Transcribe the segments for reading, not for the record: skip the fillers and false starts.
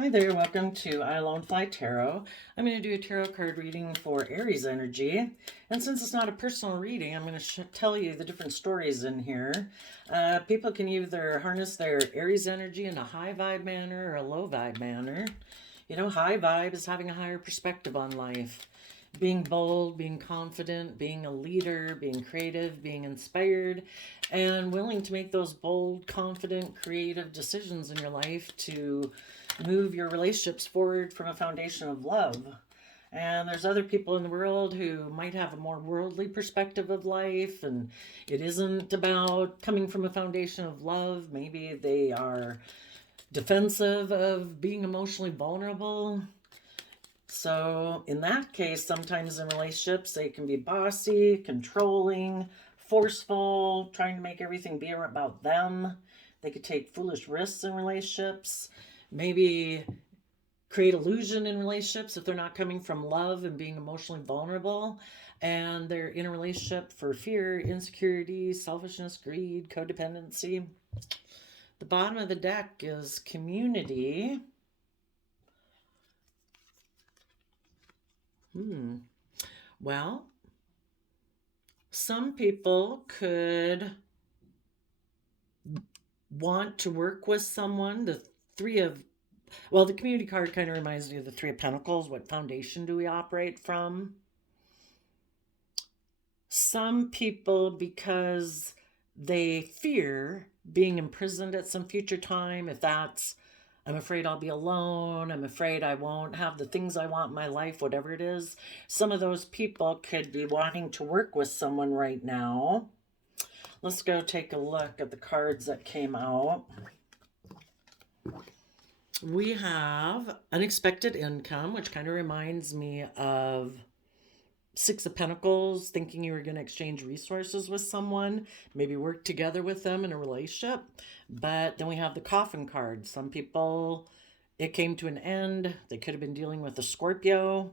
Hi there, welcome to I Alone Fly Tarot. I'm going to do a tarot card reading for Aries energy. And since it's not a personal reading, I'm going to tell you the different stories in here. People can either harness their Aries energy in a high vibe manner or a low vibe manner. You know, high vibe is having a higher perspective on life. Being bold, being confident, being a leader, being creative, being inspired, and willing to make those bold, confident, creative decisions in your life to move your relationships forward from a foundation of love. And there's other people in the world who might have a more worldly perspective of life, and it isn't about coming from a foundation of love. Maybe they are defensive of being emotionally vulnerable. So in that case, sometimes in relationships, they can be bossy, controlling, forceful, trying to make everything be about them. They could take foolish risks in relationships, maybe create illusion in relationships if they're not coming from love and being emotionally vulnerable. And they're in a relationship for fear, insecurity, selfishness, greed, codependency. The bottom of the deck is community. Well, some people could want to work with someone. The community card kind of reminds me of the Three of Pentacles. What foundation do we operate from? Some people, because they fear being imprisoned at some future time, if that's, I'm afraid I'll be alone, I'm afraid I won't have the things I want in my life, whatever it is. Some of those people could be wanting to work with someone right now. Let's go take a look at the cards that came out. We have unexpected income, which kind of reminds me of Six of Pentacles, thinking you were going to exchange resources with someone, maybe work together with them in a relationship. But then we have the Coffin card. Some people, it came to an end. They could have been dealing with a Scorpio.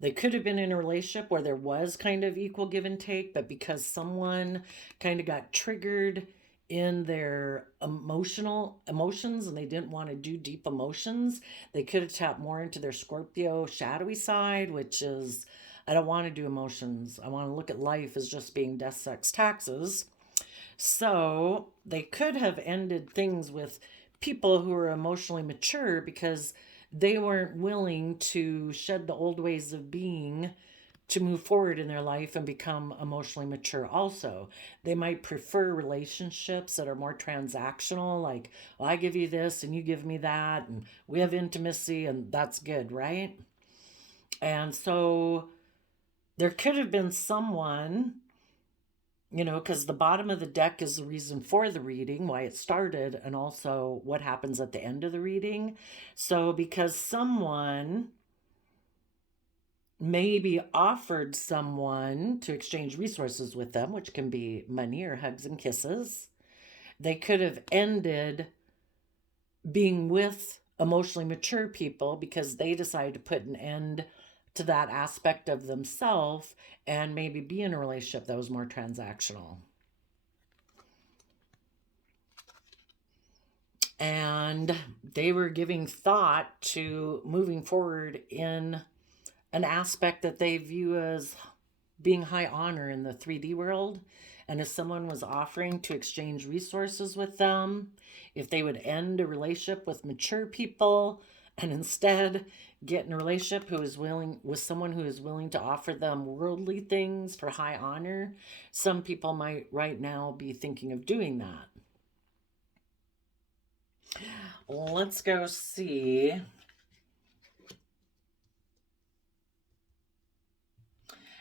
They could have been in a relationship where there was kind of equal give and take, but because someone kind of got triggered in their emotions and they didn't want to do deep emotions, they could have tapped more into their Scorpio shadowy side, which is, I don't want to do emotions. I want to look at life as just being death, sex, taxes. So they could have ended things with people who are emotionally mature because they weren't willing to shed the old ways of being to move forward in their life and become emotionally mature also. They might prefer relationships that are more transactional, like, well, I give you this and you give me that, and we have intimacy, and that's good, right? And so there could have been someone, because the bottom of the deck is the reason for the reading, why it started, and also what happens at the end of the reading. So because someone maybe offered someone to exchange resources with them, which can be money or hugs and kisses, they could have ended being with emotionally mature people because they decided to put an end to that aspect of themselves and maybe be in a relationship that was more transactional. And they were giving thought to moving forward in an aspect that they view as being high honor in the 3D world. And if someone was offering to exchange resources with them, if they would end a relationship with mature people and instead get in a relationship with someone who is willing to offer them worldly things for high honor, some people might right now be thinking of doing that. Let's go see.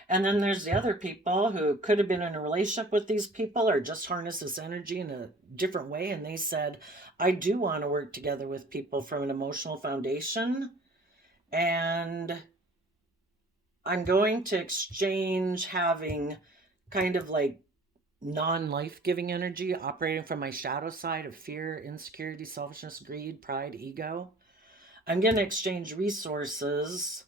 And then there's the other people who could have been in a relationship with these people or just harness this energy in a different way. And they said, I do want to work together with people from an emotional foundation. And I'm going to exchange having kind of like non-life-giving energy operating from my shadow side of fear, insecurity, selfishness, greed, pride, ego. I'm going to exchange resources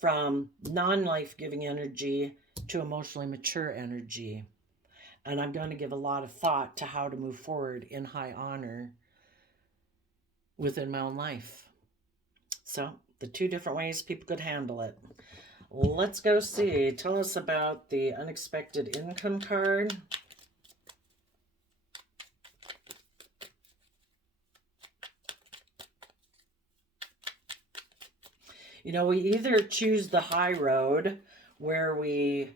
from non-life-giving energy to emotionally mature energy. And I'm going to give a lot of thought to how to move forward in high honor within my own life. So, the two different ways people could handle it. Let's go see. Tell us about the unexpected income card. You know, we either choose the high road where we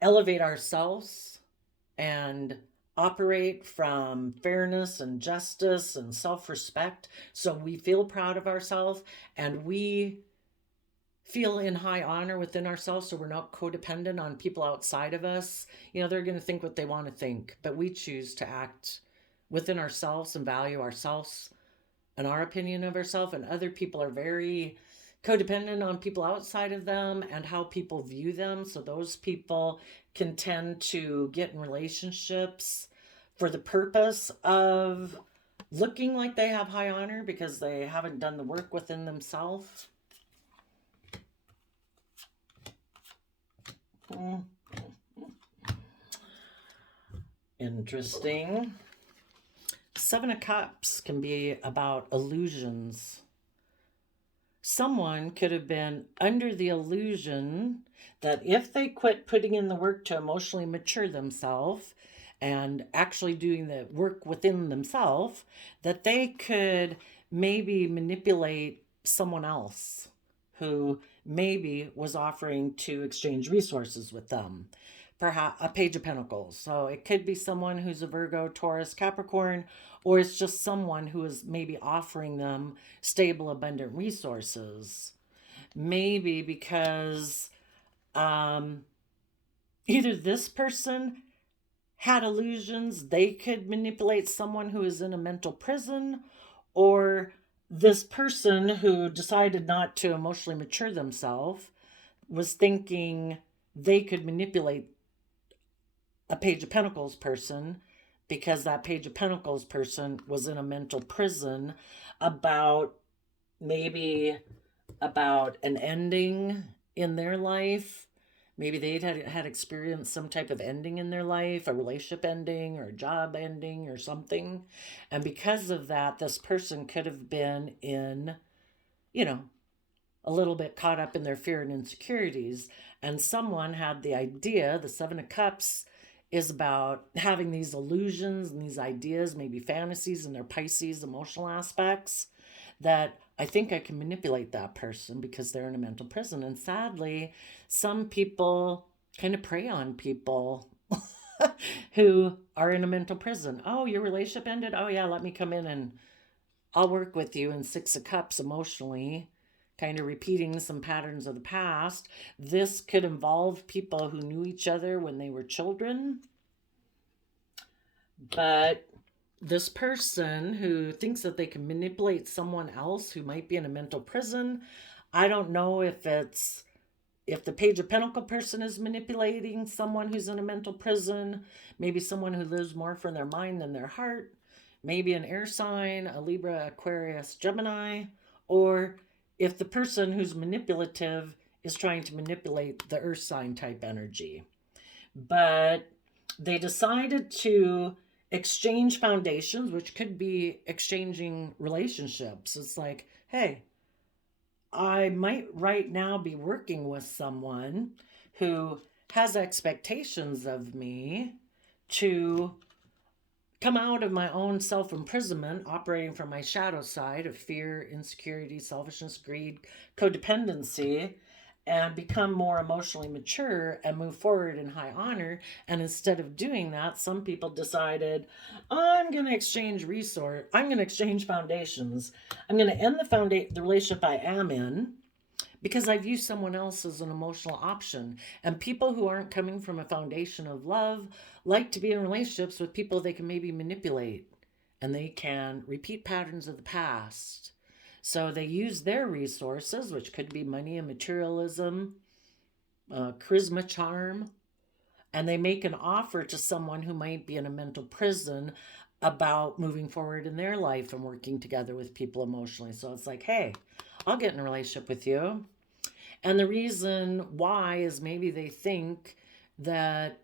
elevate ourselves and operate from fairness and justice and self-respect, so we feel proud of ourselves and we feel in high honor within ourselves, so we're not codependent on people outside of us. You know, they're going to think what they want to think, but we choose to act within ourselves and value ourselves and our opinion of ourselves. And other people are very codependent on people outside of them and how people view them. So those people can tend to get in relationships for the purpose of looking like they have high honor because they haven't done the work within themselves. Interesting. Seven of Cups can be about illusions. Someone could have been under the illusion that if they quit putting in the work to emotionally mature themselves and actually doing the work within themselves, that they could maybe manipulate someone else who maybe was offering to exchange resources with them. Perhaps a Page of Pentacles. So it could be someone who's a Virgo, Taurus, Capricorn, or it's just someone who is maybe offering them stable, abundant resources. Maybe because either this person had illusions, they could manipulate someone who is in a mental prison, or this person who decided not to emotionally mature themselves was thinking they could manipulate a Page of Pentacles person because that Page of Pentacles person was in a mental prison about an ending in their life. Maybe they had experienced some type of ending in their life, a relationship ending or a job ending or something. And because of that, this person could have been in, a little bit caught up in their fear and insecurities. And someone had the idea, the Seven of Cups is about having these illusions and these ideas, maybe fantasies in their Pisces emotional aspects, that I think I can manipulate that person because they're in a mental prison. And sadly, some people kind of prey on people who are in a mental prison. Oh, your relationship ended? Oh, yeah, let me come in and I'll work with you. And Six of Cups emotionally, kind of repeating some patterns of the past. This could involve people who knew each other when they were children. But this person who thinks that they can manipulate someone else who might be in a mental prison, I don't know if the Page of Pentacle person is manipulating someone who's in a mental prison, maybe someone who lives more from their mind than their heart, maybe an air sign, a Libra, Aquarius, Gemini, or if the person who's manipulative is trying to manipulate the earth sign type energy. But they decided to exchange foundations, which could be exchanging relationships. It's like, hey, I might right now be working with someone who has expectations of me to come out of my own self-imprisonment, operating from my shadow side of fear, insecurity, selfishness, greed, codependency, and become more emotionally mature and move forward in high honor. And instead of doing that, some people decided, I'm going to exchange foundations. I'm going to end the relationship I am in because I view someone else as an emotional option. And people who aren't coming from a foundation of love like to be in relationships with people they can maybe manipulate, and they can repeat patterns of the past. So they use their resources, which could be money and materialism, charisma, charm, and they make an offer to someone who might be in a mental prison about moving forward in their life and working together with people emotionally. So it's like, hey, I'll get in a relationship with you. And the reason why is maybe they think that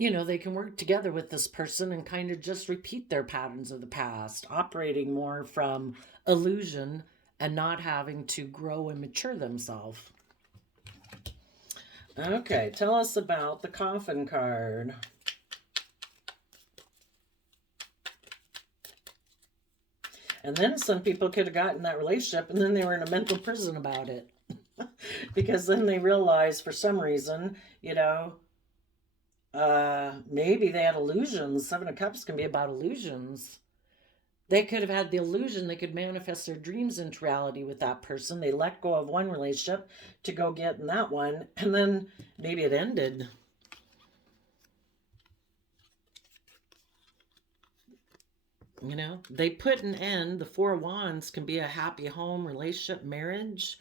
they can work together with this person and kind of just repeat their patterns of the past, operating more from illusion and not having to grow and mature themselves. Okay, tell us about the coffin card. And then some people could have gotten that relationship and then they were in a mental prison about it. Because then they realized for some reason, maybe they had illusions. Seven of Cups can be about illusions. They could have had the illusion they could manifest their dreams into reality with that person. They let go of one relationship to go get in that one, and then maybe it ended. They put an end. The Four of Wands can be a happy home, relationship, marriage,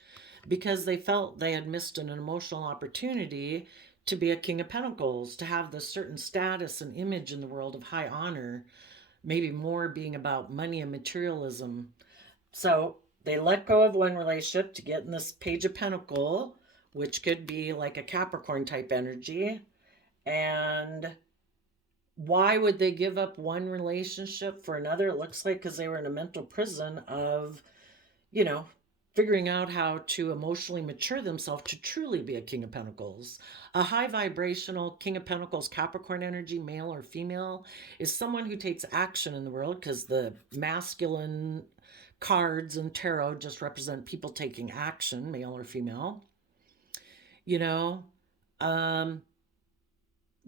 because they felt they had missed an emotional opportunity to be a King of Pentacles, to have this certain status and image in the world of high honor, maybe more being about money and materialism. So they let go of one relationship to get in this Page of Pentacle, which could be like a Capricorn type energy. And why would they give up one relationship for another? It looks like because they were in a mental prison of, figuring out how to emotionally mature themselves to truly be a King of Pentacles. A high vibrational King of Pentacles Capricorn energy, male or female, is someone who takes action in the world, because the masculine cards and tarot just represent people taking action, male or female.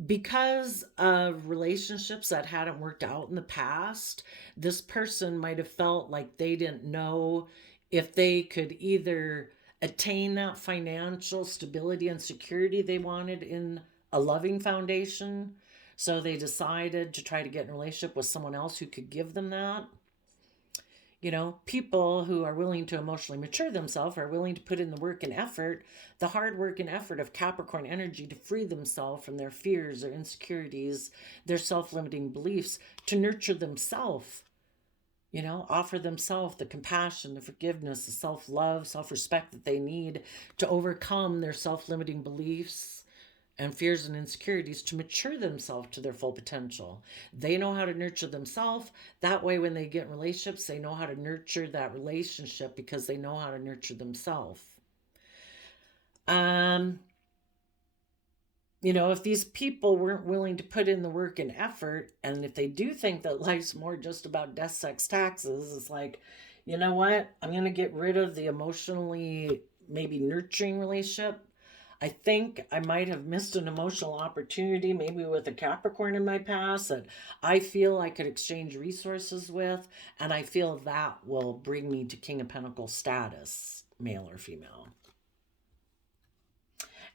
Because of relationships that hadn't worked out in the past, this person might have felt like they didn't know if they could either attain that financial stability and security they wanted in a loving foundation. So they decided to try to get in a relationship with someone else who could give them that. People who are willing to emotionally mature themselves are willing to put in the work and effort, the hard work and effort of Capricorn energy, to free themselves from their fears, their insecurities, their self-limiting beliefs, to nurture themselves, offer themselves the compassion, the forgiveness, the self-love, self-respect that they need to overcome their self-limiting beliefs and fears and insecurities, to mature themselves to their full potential. They know how to nurture themselves. That way, when they get in relationships, they know how to nurture that relationship because they know how to nurture themselves. If these people weren't willing to put in the work and effort, and if they do think that life's more just about death, sex, taxes, it's like, you know what? I'm going to get rid of the emotionally maybe nurturing relationship. I think I might have missed an emotional opportunity, maybe with a Capricorn in my past, that I feel I could exchange resources with, and I feel that will bring me to King of Pentacles status, male or female.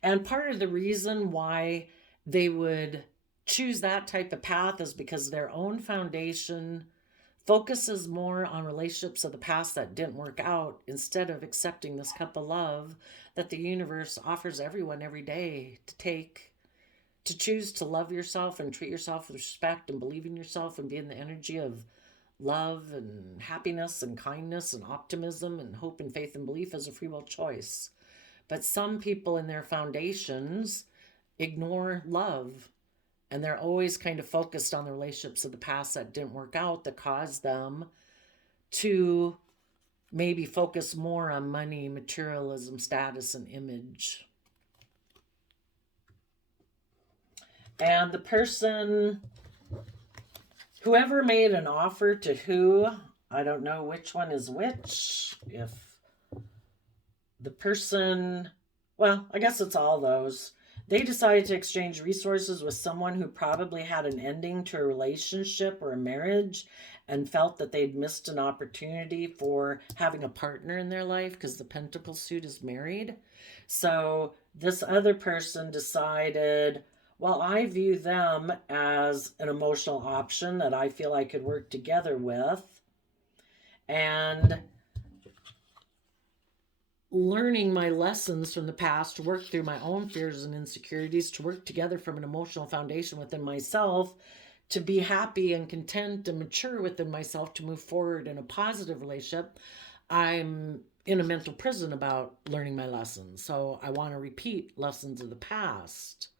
And part of the reason why they would choose that type of path is because their own foundation focuses more on relationships of the past that didn't work out, instead of accepting this cup of love that the universe offers everyone every day to take, to choose to love yourself and treat yourself with respect and believe in yourself and be in the energy of love and happiness and kindness and optimism and hope and faith and belief as a free will choice. But some people in their foundations ignore love, and they're always kind of focused on the relationships of the past that didn't work out, that caused them to maybe focus more on money, materialism, status, and image. And the person, whoever made an offer to who, I don't know which one is which. If the person, well, I guess it's all those. They decided to exchange resources with someone who probably had an ending to a relationship or a marriage and felt that they'd missed an opportunity for having a partner in their life, because the Pentacle suit is married. So this other person decided, well, I view them as an emotional option that I feel I could work together with. And learning my lessons from the past to work through my own fears and insecurities, to work together from an emotional foundation within myself, to be happy and content and mature within myself, to move forward in a positive relationship. I'm in a mental prison about learning my lessons. So I want to repeat lessons of the past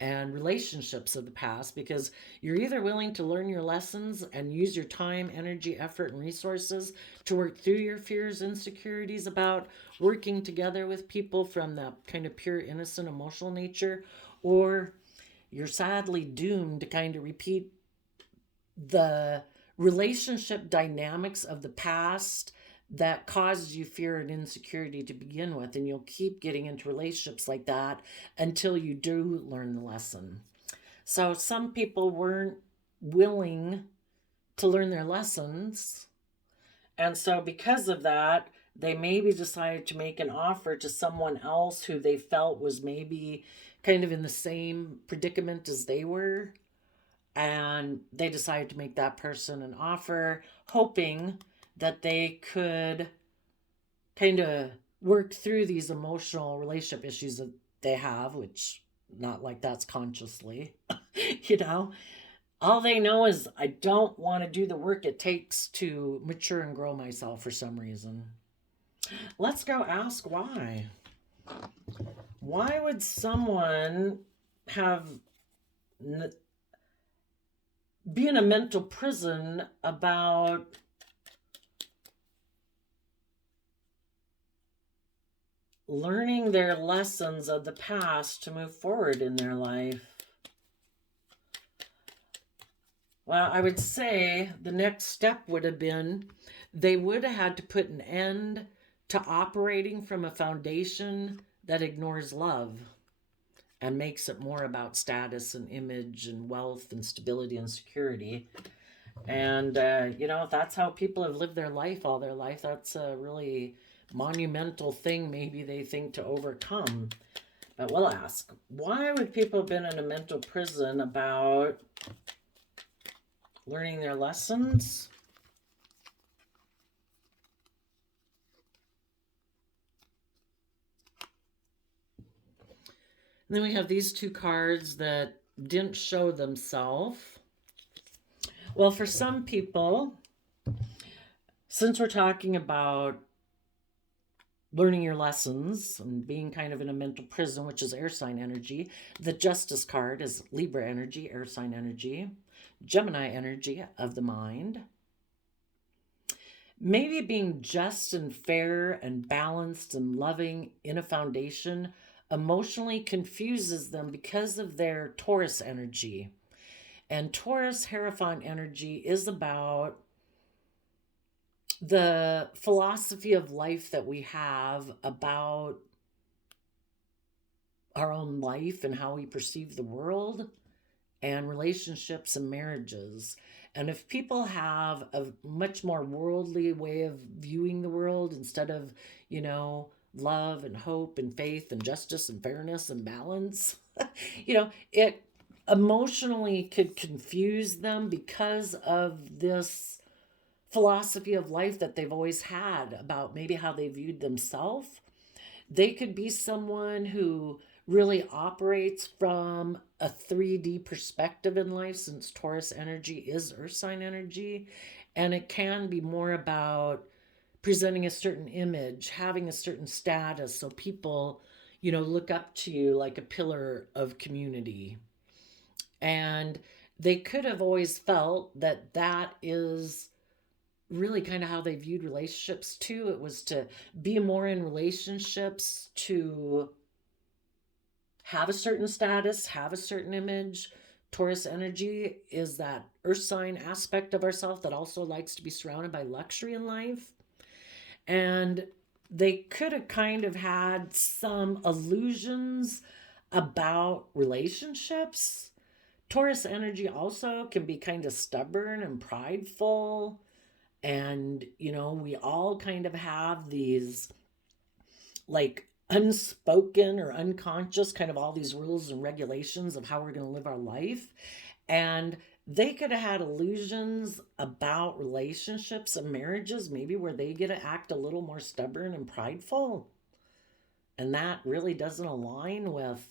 and relationships of the past, because you're either willing to learn your lessons and use your time, energy, effort, and resources to work through your fears, insecurities about working together with people from that kind of pure, innocent, emotional nature, or you're sadly doomed to kind of repeat the relationship dynamics of the past that caused you fear and insecurity to begin with, and you'll keep getting into relationships like that until you do learn the lesson. So some people weren't willing to learn their lessons, and so because of that, they maybe decided to make an offer to someone else who they felt was maybe kind of in the same predicament as they were, and they decided to make that person an offer, hoping that they could kind of work through these emotional relationship issues that they have, which not like that's consciously, you know. All they know is I don't want to do the work it takes to mature and grow myself for some reason. Let's go ask why. Why would someone have be in a mental prison about learning their lessons of the past to move forward in their life? Well, I would say the next step would have been they would have had to put an end to operating from a foundation that ignores love and makes it more about status and image and wealth and stability and security. And, if that's how people have lived their life all their life, that's a really monumental thing maybe they think to overcome. But we'll ask, why would people have been in a mental prison about learning their lessons? And then we have these two cards that didn't show themselves. Well, for some people, since we're talking about learning your lessons and being kind of in a mental prison, which is air sign energy, the Justice card is Libra energy, air sign energy, Gemini energy of the mind. Maybe being just and fair and balanced and loving in a foundation emotionally confuses them because of their Taurus energy. And Taurus Hierophant energy is about the philosophy of life that we have about our own life and how we perceive the world and relationships and marriages. And if people have a much more worldly way of viewing the world instead of, love and hope and faith and justice and fairness and balance, it emotionally could confuse them because of this philosophy of life that they've always had about maybe how they viewed themselves. They could be someone who really operates from a 3D perspective in life, since Taurus energy is earth sign energy, and it can be more about presenting a certain image, having a certain status, so people, look up to you like a pillar of community. And they could have always felt that that is really kind of how they viewed relationships too. It was to be more in relationships to have a certain status, have a certain image. Taurus energy is that earth sign aspect of ourself that also likes to be surrounded by luxury in life. And they could have kind of had some illusions about relationships. Taurus energy also can be kind of stubborn and prideful. And, we all kind of have these like unspoken or unconscious kind of all these rules and regulations of how we're going to live our life. And they could have had illusions about relationships and marriages, maybe where they get to act a little more stubborn and prideful. And that really doesn't align with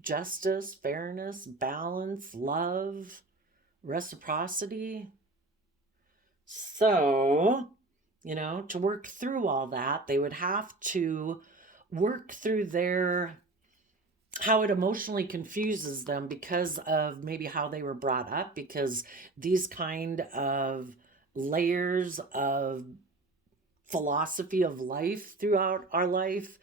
justice, fairness, balance, love, reciprocity. So, to work through all that, they would have to work through their how it emotionally confuses them because of maybe how they were brought up, because these kind of layers of philosophy of life throughout our life,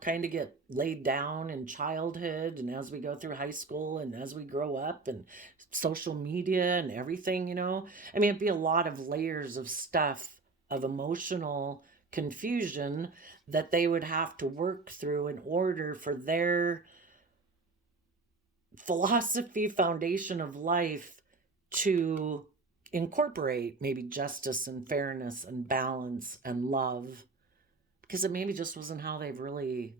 kind of get laid down in childhood and as we go through high school and as we grow up and social media and everything. I mean, it'd be a lot of layers of stuff of emotional confusion that they would have to work through in order for their philosophy foundation of life to incorporate maybe justice and fairness and balance and love, because it maybe just wasn't how they've really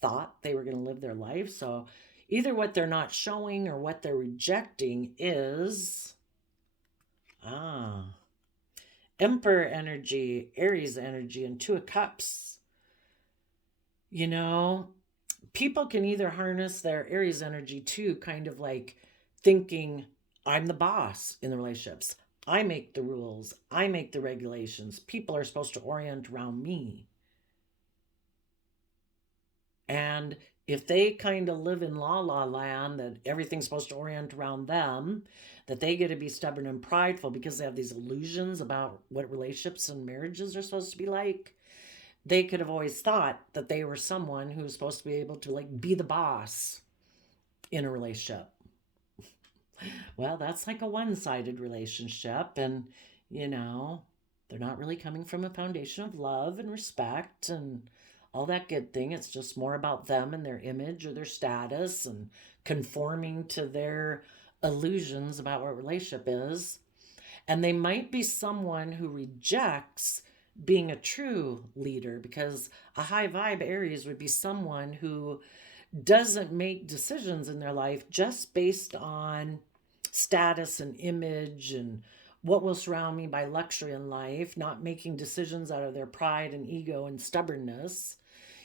thought they were going to live their life. So either what they're not showing or what they're rejecting is Emperor energy, Aries energy, and Two of Cups. You know, people can either harness their Aries energy too, kind of like thinking, I'm the boss in the relationships. I make the rules. I make the regulations. People are supposed to orient around me. And if they kind of live in la la land, that everything's supposed to orient around them, that they get to be stubborn and prideful because they have these illusions about what relationships and marriages are supposed to be like, they could have always thought that they were someone who was supposed to be able to like be the boss in a relationship. Well, that's like a one-sided relationship, and they're not really coming from a foundation of love and respect and all that good thing. It's just more about them and their image or their status and conforming to their illusions about what relationship is. And they might be someone who rejects being a true leader, because a high vibe Aries would be someone who doesn't make decisions in their life just based on status and image and what will surround me by luxury in life, not making decisions out of their pride and ego and stubbornness.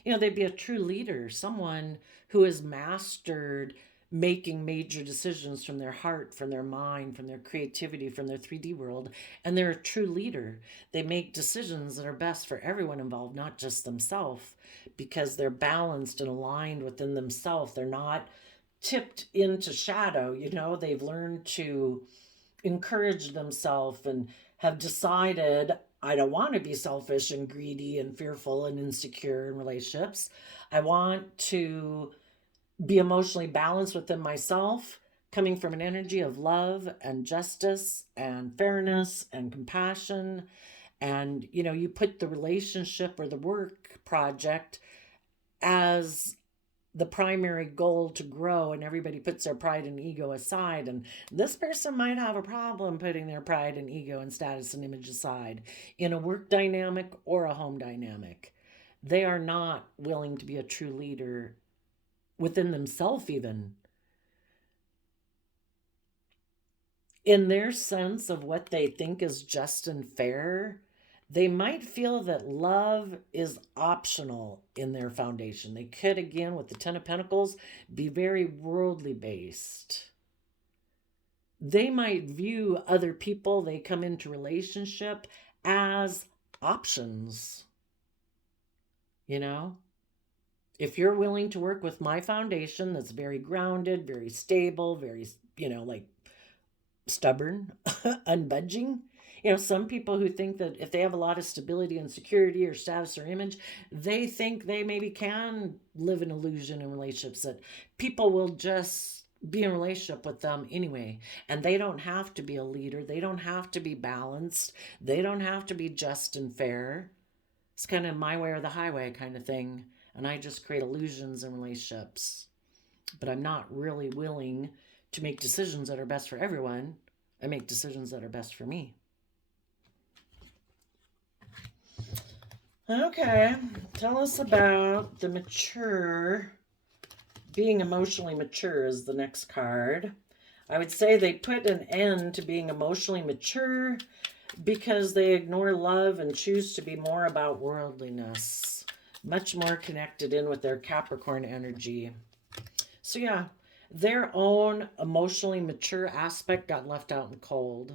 They'd be a true leader, someone who has mastered making major decisions from their heart, from their mind, from their creativity, from their 3D world. And they're a true leader. They make decisions that are best for everyone involved, not just themselves, because they're balanced and aligned within themselves. They're not tipped into shadow. They've learned to encourage themselves and have decided, I don't want to be selfish and greedy and fearful and insecure in relationships. I want to be emotionally balanced within myself, coming from an energy of love and justice and fairness and compassion. And, you put the relationship or the work project as the primary goal to grow, and everybody puts their pride and ego aside. And this person might have a problem putting their pride and ego and status and image aside in a work dynamic or a home dynamic. They are not willing to be a true leader within themselves, even in their sense of what they think is just and fair. They might feel that love is optional in their foundation. They could, again, with the Ten of Pentacles, be very worldly based. They might view other people they come into relationship as options. If you're willing to work with my foundation that's very grounded, very stable, very, like stubborn, unbudging. Some people who think that if they have a lot of stability and security or status or image, they think they maybe can live an illusion in relationships, that people will just be in a relationship with them anyway. And they don't have to be a leader. They don't have to be balanced. They don't have to be just and fair. It's kind of my way or the highway kind of thing. And I just create illusions in relationships. But I'm not really willing to make decisions that are best for everyone. I make decisions that are best for me. Okay, tell us about the mature. Being emotionally mature is the next card. I would say they put an end to being emotionally mature because they ignore love and choose to be more about worldliness. Much more connected in with their Capricorn energy. So yeah, their own emotionally mature aspect got left out in the cold.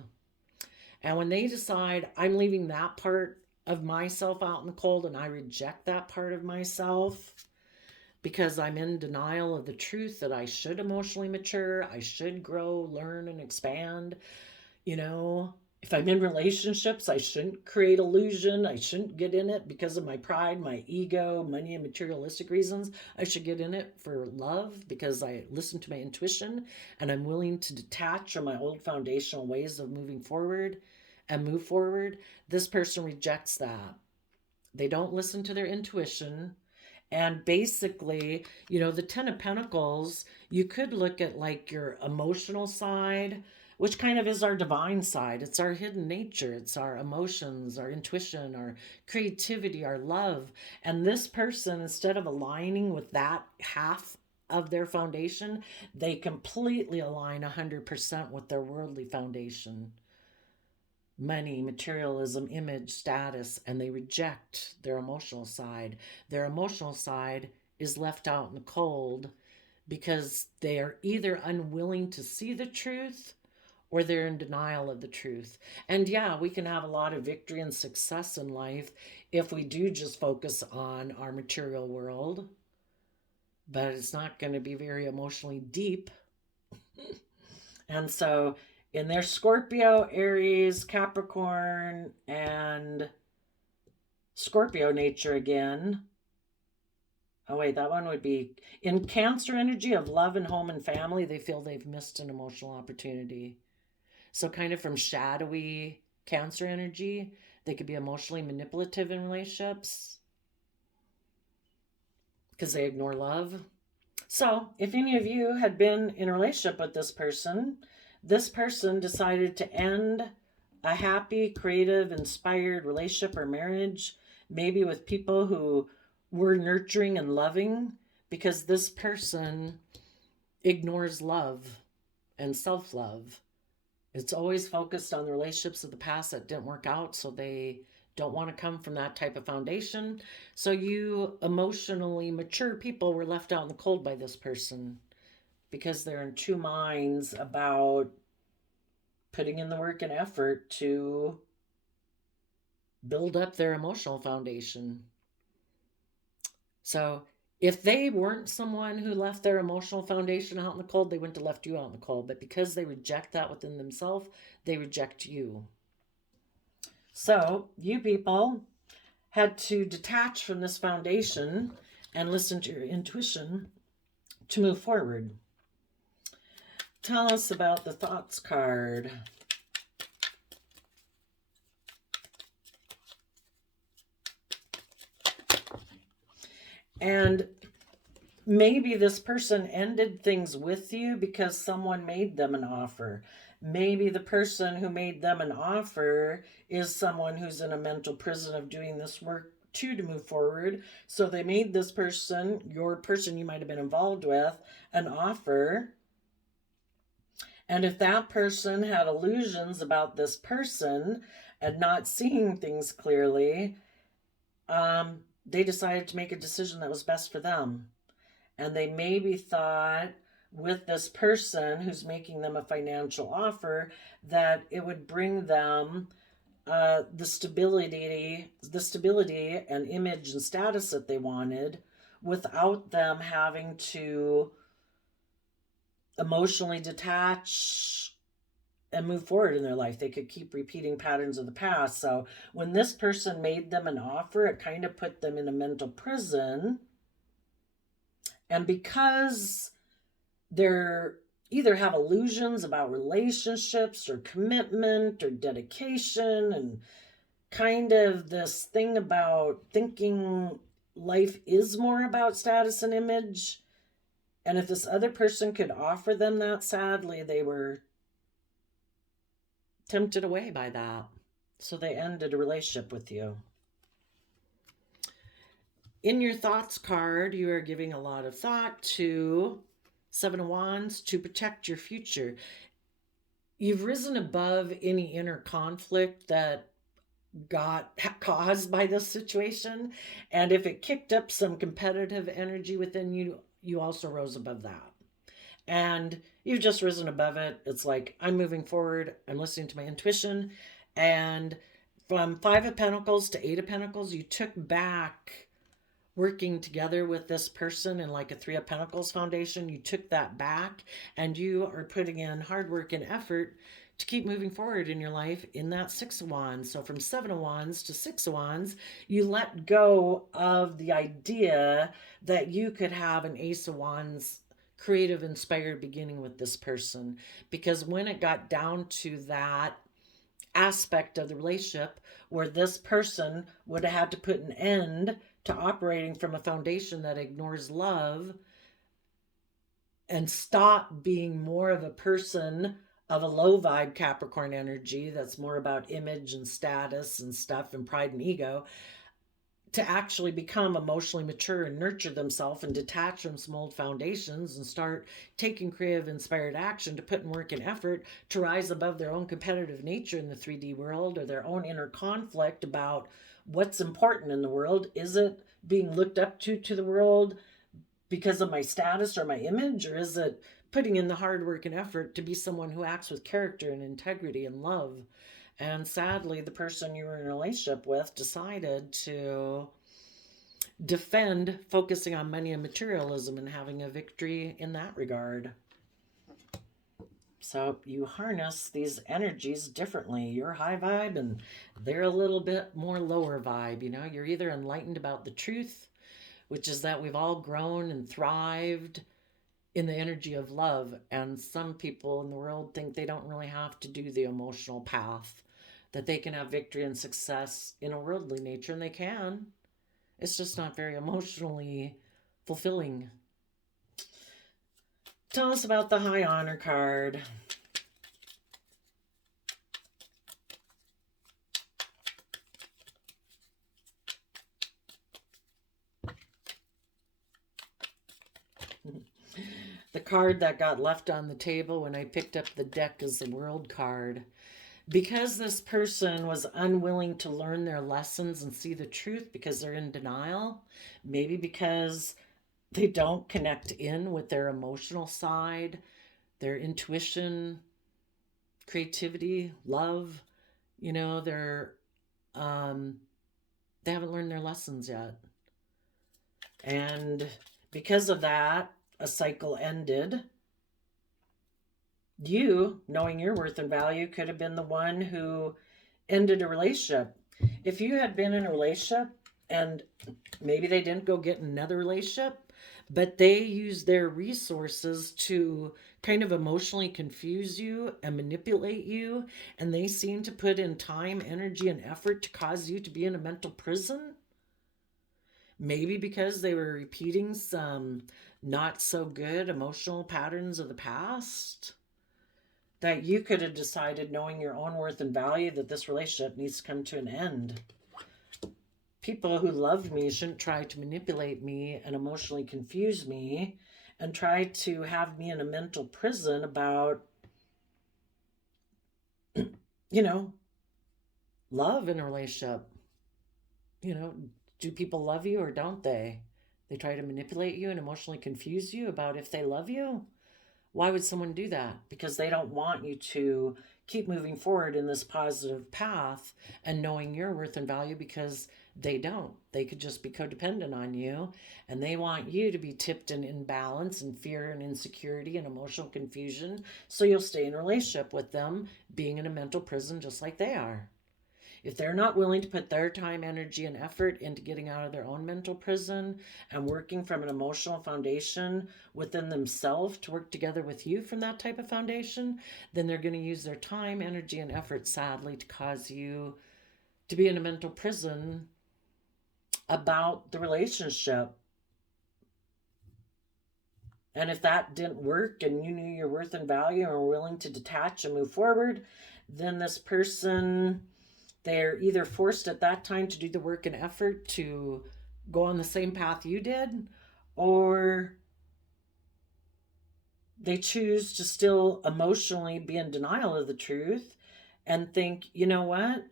And when they decide, I'm leaving that part of myself out in the cold and I reject that part of myself, because I'm in denial of the truth that I should emotionally mature, I should grow, learn, and expand. You know, if I'm in relationships, I shouldn't create illusion. I shouldn't get in it because of my pride, my ego, money, and materialistic reasons. I should get in it for love because I listen to my intuition and I'm willing to detach from my old foundational ways of moving forward and move forward. This person rejects that. They don't listen to their intuition. And basically, the Ten of Pentacles, you could look at like your emotional side, which kind of is our divine side. It's our hidden nature. It's our emotions, our intuition, our creativity, our love. And this person, instead of aligning with that half of their foundation, they completely align 100% with their worldly foundation: money, materialism, image, status, and they reject their emotional side. Their emotional side is left out in the cold because they are either unwilling to see the truth or they're in denial of the truth. And yeah, we can have a lot of victory and success in life if we do just focus on our material world, but it's not going to be very emotionally deep. And so in their Scorpio, Aries, Capricorn, and Scorpio nature again. Oh, wait, that one would be in Cancer energy of love and home and family. They feel they've missed an emotional opportunity. So, kind of from shadowy Cancer energy, they could be emotionally manipulative in relationships because they ignore love. So, if any of you had been in a relationship with this person decided to end a happy, creative, inspired relationship or marriage, maybe with people who were nurturing and loving, because this person ignores love and self-love. It's always focused on the relationships of the past that didn't work out, so they don't want to come from that type of foundation. So you emotionally mature people were left out in the cold by this person because they're in two minds about putting in the work and effort to build up their emotional foundation. So if they weren't someone who left their emotional foundation out in the cold, they wouldn't have left you out in the cold. But because they reject that within themselves, they reject you. So you people had to detach from this foundation and listen to your intuition to move forward. Tell us about the thoughts card. And maybe this person ended things with you because someone made them an offer. Maybe the person who made them an offer is someone who's in a mental prison of doing this work too to move forward. So they made this person, your person you might have been involved with, an offer. And if that person had illusions about this person and not seeing things clearly, they decided to make a decision that was best for them. And they maybe thought with this person who's making them a financial offer that it would bring them the stability and image and status that they wanted without them having to emotionally detach and move forward in their life. They could keep repeating patterns of the past. So when this person made them an offer, it kind of put them in a mental prison. And because they're either have illusions about relationships or commitment or dedication and kind of this thing about thinking life is more about status and image. And if this other person could offer them that, sadly, they were tempted away by that. So they ended a relationship with you. In your thoughts card, you are giving a lot of thought to Seven of Wands to protect your future. You've risen above any inner conflict that got caused by this situation. And if it kicked up some competitive energy within you, you also rose above that. And you've just risen above it. It's like, I'm moving forward. I'm listening to my intuition. And from Five of Pentacles to Eight of Pentacles, you took back working together with this person in like a Three of Pentacles foundation, you took that back and you are putting in hard work and effort to keep moving forward in your life in that Six of Wands. So from Seven of Wands to Six of Wands, you let go of the idea that you could have an Ace of Wands creative, inspired beginning with this person. Because when it got down to that aspect of the relationship where this person would have had to put an end to operating from a foundation that ignores love and stop being more of a person of a low vibe Capricorn energy that's more about image and status and stuff and pride and ego, to actually become emotionally mature and nurture themselves and detach from some old foundations and start taking creative, inspired action to put in work and effort to rise above their own competitive nature in the 3D world, or their own inner conflict about what's important in the world. Is it being looked up to the world because of my status or my image, or is it putting in the hard work and effort to be someone who acts with character and integrity and love? And sadly, the person you were in a relationship with decided to defend focusing on money and materialism and having a victory in that regard. So you harness these energies differently. You're high vibe and they're a little bit more lower vibe. You know, you're either enlightened about the truth, which is that we've all grown and thrived in the energy of love. And some people in the world think they don't really have to do the emotional path, that they can have victory and success in a worldly nature, and they can. It's just not very emotionally fulfilling. Tell us about the High Honor card. The card that got left on the table when I picked up the deck is the World card. Because this person was unwilling to learn their lessons and see the truth because they're in denial, maybe because they don't connect in with their emotional side, their intuition, creativity, love, you know, they haven't learned their lessons yet. And because of that, a cycle ended. You, knowing your worth and value, could have been the one who ended a relationship. If you had been in a relationship and maybe they didn't go get another relationship, but they used their resources to kind of emotionally confuse you and manipulate you, and they seem to put in time, energy, and effort to cause you to be in a mental prison, maybe because they were repeating some not so good emotional patterns of the past, that you could have decided, knowing your own worth and value, that this relationship needs to come to an end. People who love me shouldn't try to manipulate me and emotionally confuse me and try to have me in a mental prison about, you know, love in a relationship. You know, do people love you or don't they? They try to manipulate you and emotionally confuse you about if they love you. Why would someone do that? Because they don't want you to keep moving forward in this positive path and knowing your worth and value, because they don't. They could just be codependent on you, and they want you to be tipped in imbalance and fear and insecurity and emotional confusion, so you'll stay in a relationship with them being in a mental prison just like they are. If they're not willing to put their time, energy, and effort into getting out of their own mental prison and working from an emotional foundation within themselves to work together with you from that type of foundation, then they're going to use their time, energy, and effort, sadly, to cause you to be in a mental prison about the relationship. And if that didn't work and you knew your worth and value and were willing to detach and move forward, then this person, they're either forced at that time to do the work and effort to go on the same path you did, or they choose to still emotionally be in denial of the truth and think, you know what,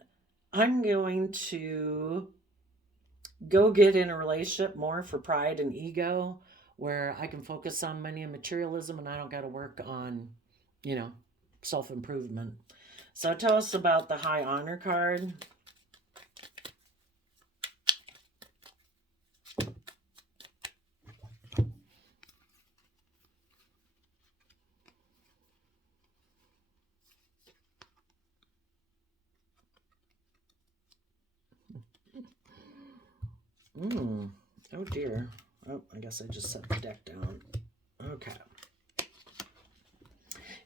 I'm going to go get in a relationship more for pride and ego, where I can focus on money and materialism and I don't got to work on, you know, self-improvement. So tell us about the High Honor card. Oh dear. Oh, I guess I just set the deck down. Okay.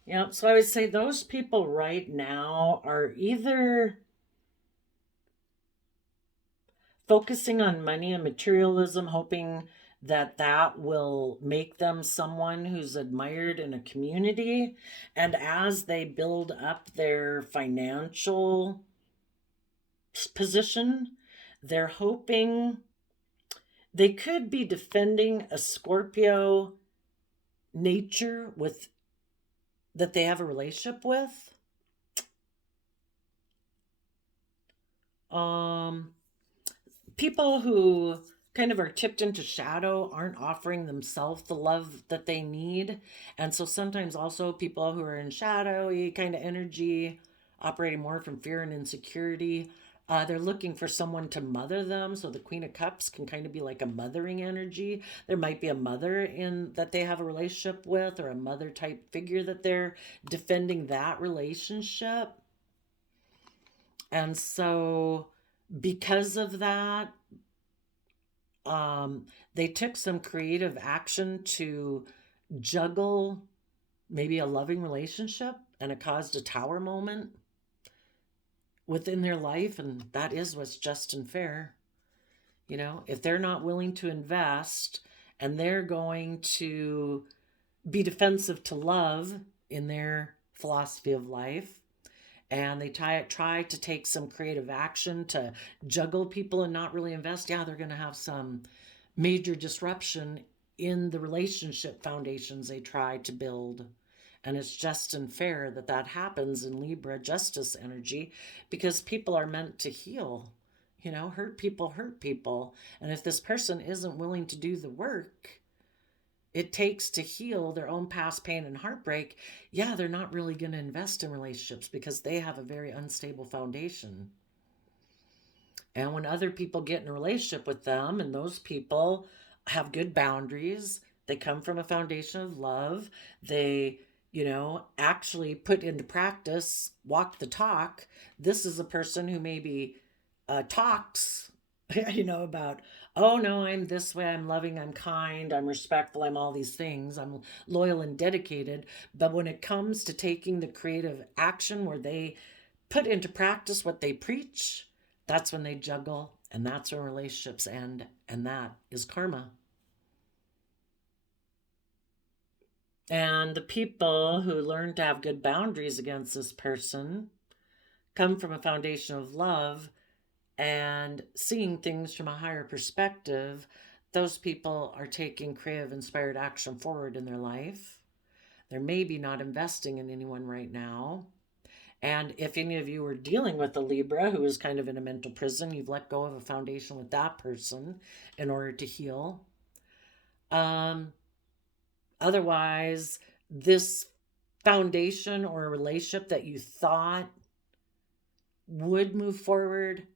Yeah, so I would say those people right now are either focusing on money and materialism, hoping that that will make them someone who's admired in a community. And as they build up their financial position, they're hoping they could be defending a Scorpio nature with that they have a relationship with. Um, People who kind of are tipped into shadow aren't offering themselves the love that they need. And so sometimes also people who are in shadowy kind of energy, operating more from fear and insecurity, they're looking for someone to mother them. So the Queen of Cups can kind of be like a mothering energy. There might be a mother in that they have a relationship with, or a mother type figure that they're defending that relationship. And so because of that, they took some creative action to juggle maybe a loving relationship, and it caused a tower moment within their life. And that is what's just and fair. You know, if they're not willing to invest and they're going to be defensive to love in their philosophy of life, and they try to take some creative action to juggle people and not really invest, yeah, they're going to have some major disruption in the relationship foundations they try to build. And it's just and fair that that happens in Libra justice energy, because people are meant to heal. You know, hurt people hurt people. And if this person isn't willing to do the work it takes to heal their own past pain and heartbreak, yeah, they're not really going to invest in relationships because they have a very unstable foundation. And when other people get in a relationship with them and those people have good boundaries, they come from a foundation of love, they, actually put into practice, walk the talk. This is a person who maybe talks, about, oh no, I'm this way, I'm loving, I'm kind, I'm respectful, I'm all these things, I'm loyal and dedicated. But when it comes to taking the creative action where they put into practice what they preach, that's when they juggle, and that's when relationships end, and that is karma. And the people who learn to have good boundaries against this person come from a foundation of love and seeing things from a higher perspective. Those people are taking creative, inspired action forward in their life. They're maybe not investing in anyone right now. And if any of you are dealing with a Libra who is kind of in a mental prison, you've let go of a foundation with that person in order to heal. Otherwise, this foundation or a relationship that you thought would move forward,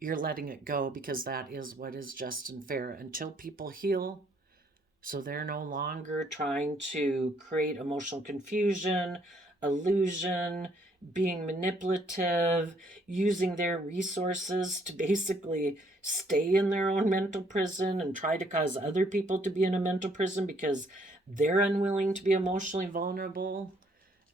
you're letting it go, because that is what is just and fair until people heal. So they're no longer trying to create emotional confusion, illusion, being manipulative, using their resources to basically stay in their own mental prison and try to cause other people to be in a mental prison because they're unwilling to be emotionally vulnerable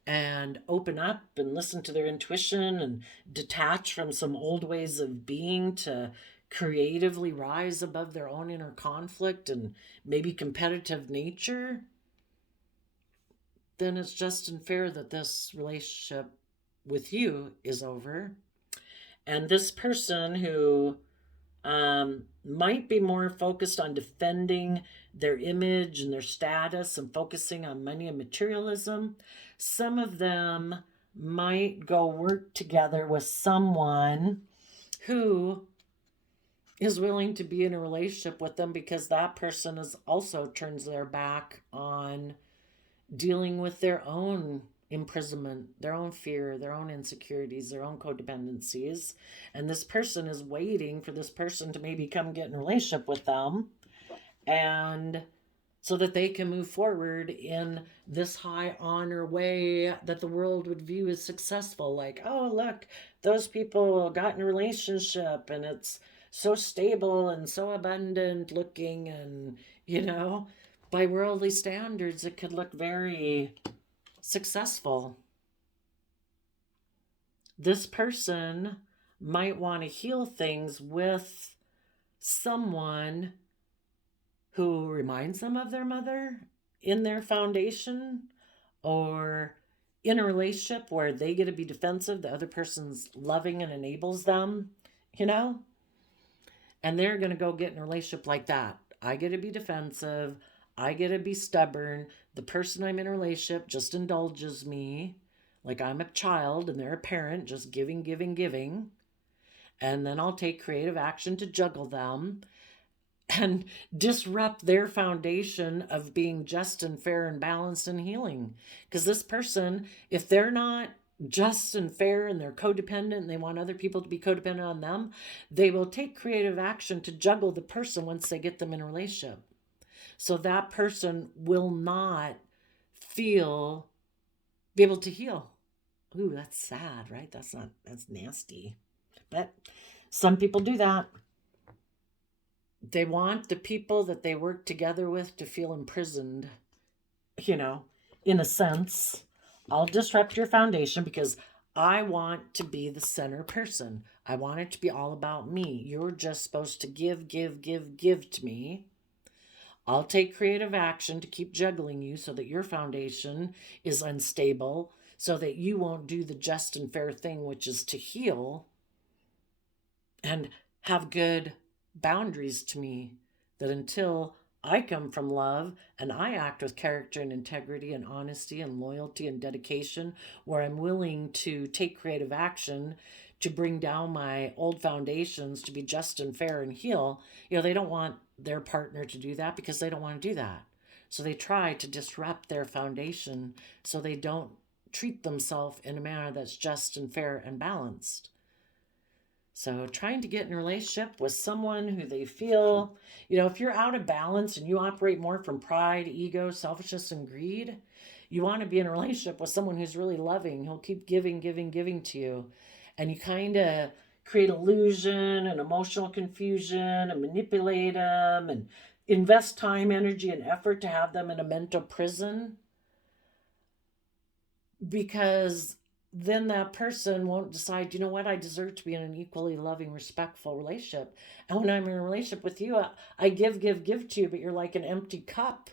and open up and listen to their intuition and detach from some old ways of being to creatively rise above their own inner conflict and maybe competitive nature. Then it's just and fair that this relationship with you is over. And this person who might be more focused on defending their image and their status and focusing on money and materialism, some of them might go work together with someone who is willing to be in a relationship with them, because that person is also turns their back on dealing with their own imprisonment, their own fear, their own insecurities, their own codependencies. And this person is waiting for this person to maybe come get in a relationship with them, and so that they can move forward in this high honor way that the world would view as successful. Like, oh, look, those people got in a relationship and it's so stable and so abundant looking, and, by worldly standards, it could look very successful. This person might want to heal things with someone who reminds them of their mother in their foundation, or in a relationship where they get to be defensive, the other person's loving and enables them, you know? And they're going to go get in a relationship like that. I get to be defensive. I get to be stubborn. The person I'm in a relationship just indulges me like I'm a child and they're a parent, just giving, giving, giving. And then I'll take creative action to juggle them and disrupt their foundation of being just and fair and balanced and healing. Because this person, if they're not just and fair and they're codependent and they want other people to be codependent on them, they will take creative action to juggle the person once they get them in a relationship. So that person will not be able to heal. Ooh, that's sad, right? That's nasty. But some people do that. They want the people that they work together with to feel imprisoned, in a sense. I'll disrupt your foundation because I want to be the center person. I want it to be all about me. You're just supposed to give, give, give, give to me. I'll take creative action to keep juggling you so that your foundation is unstable, so that you won't do the just and fair thing, which is to heal and have good boundaries to me, that until I come from love and I act with character and integrity and honesty and loyalty and dedication, where I'm willing to take creative action to bring down my old foundations to be just and fair and heal, they don't want their partner to do that because they don't want to do that. So they try to disrupt their foundation so they don't treat themselves in a manner that's just and fair and balanced. So trying to get in a relationship with someone who they feel, if you're out of balance and you operate more from pride, ego, selfishness, and greed, you want to be in a relationship with someone who's really loving, who'll keep giving, giving, giving to you. And you kind of create illusion and emotional confusion and manipulate them and invest time, energy, and effort to have them in a mental prison, because then that person won't decide, I deserve to be in an equally loving, respectful relationship. And when I'm in a relationship with you, I give, give, give to you, but you're like an empty cup,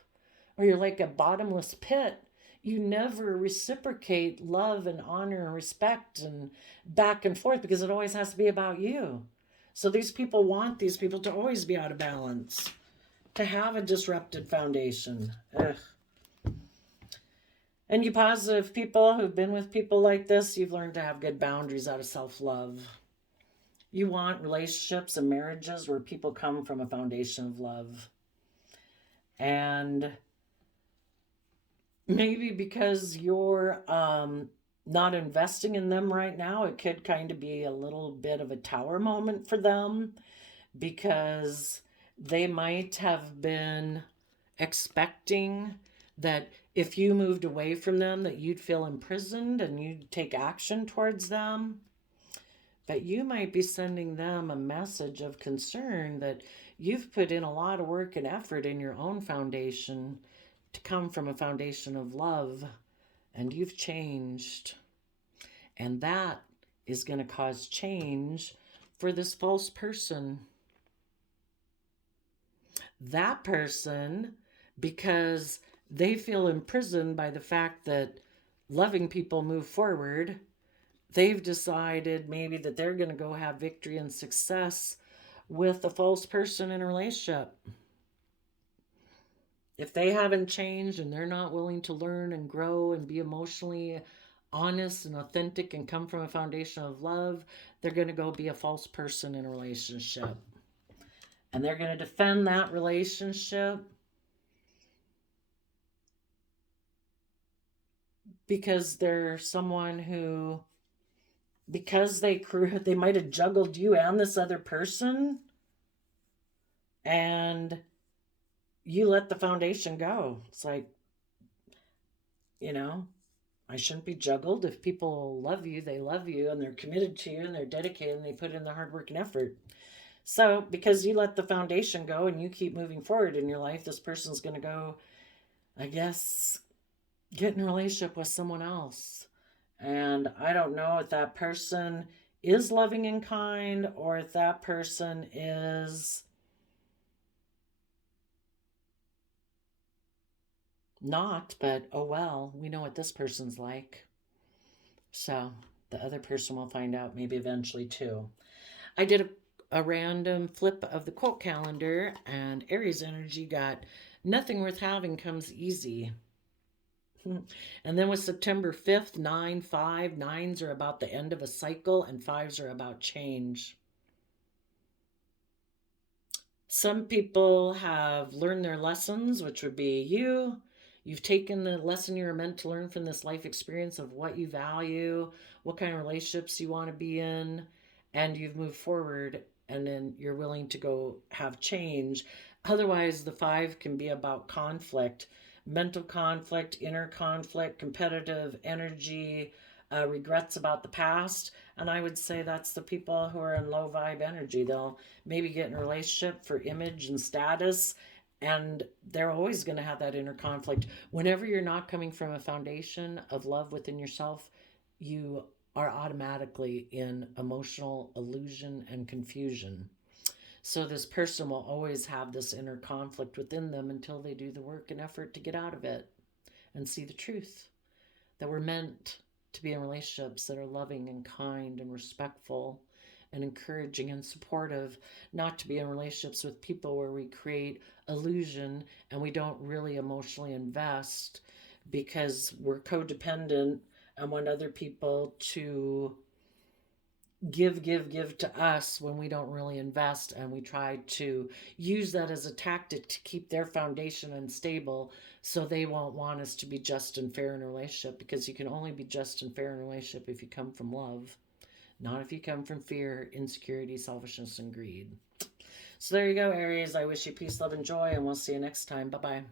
or you're like a bottomless pit. You never reciprocate love and honor and respect and back and forth, because it always has to be about you. So these people want these people to always be out of balance, to have a disrupted foundation. Ugh. And you positive people who've been with people like this, you've learned to have good boundaries out of self-love. You want relationships and marriages where people come from a foundation of love. And maybe because you're not investing in them right now, it could kind of be a little bit of a tower moment for them, because they might have been expecting that if you moved away from them, that you'd feel imprisoned and you'd take action towards them. But you might be sending them a message of concern that you've put in a lot of work and effort in your own foundation to come from a foundation of love, and you've changed. And that is going to cause change for this false person. That person, because they feel imprisoned by the fact that loving people move forward, they've decided maybe that they're going to go have victory and success with a false person in a relationship. If they haven't changed and they're not willing to learn and grow and be emotionally honest and authentic and come from a foundation of love, they're going to go be a false person in a relationship. And they're going to defend that relationship because they're someone who, because they might have juggled you and this other person, and you let the foundation go. It's like, I shouldn't be juggled. If people love you, they love you, and they're committed to you, and they're dedicated, and they put in the hard work and effort. So, because you let the foundation go and you keep moving forward in your life, this person's going to go, I guess, get in a relationship with someone else. And I don't know if that person is loving and kind or if that person is not, but oh well, we know what this person's like. So the other person will find out maybe eventually too. I did a random flip of the quote calendar, and Aries energy got nothing worth having comes easy. And then with September 5th, 9, 5, nines are about the end of a cycle, and fives are about change. Some people have learned their lessons, which would be you. You've taken the lesson you were meant to learn from this life experience of what you value, what kind of relationships you want to be in, and you've moved forward, and then you're willing to go have change. Otherwise, the five can be about conflict, mental conflict, inner conflict, competitive energy, regrets about the past. And I would say that's the people who are in low vibe energy. They'll maybe get in a relationship for image and status, and they're always going to have that inner conflict. Whenever you're not coming from a foundation of love within yourself, you are automatically in emotional illusion and confusion. So this person will always have this inner conflict within them until they do the work and effort to get out of it and see the truth that we're meant to be in relationships that are loving and kind and respectful and encouraging and supportive, not to be in relationships with people where we create illusion and we don't really emotionally invest because we're codependent and want other people to give to us when we don't really invest, and we try to use that as a tactic to keep their foundation unstable so they won't want us to be just and fair in a relationship, because you can only be just and fair in a relationship if you come from love, not if you come from fear, insecurity, selfishness, and greed. So there you go, Aries. I wish you peace, love, and joy, and we'll see you next time. Bye bye.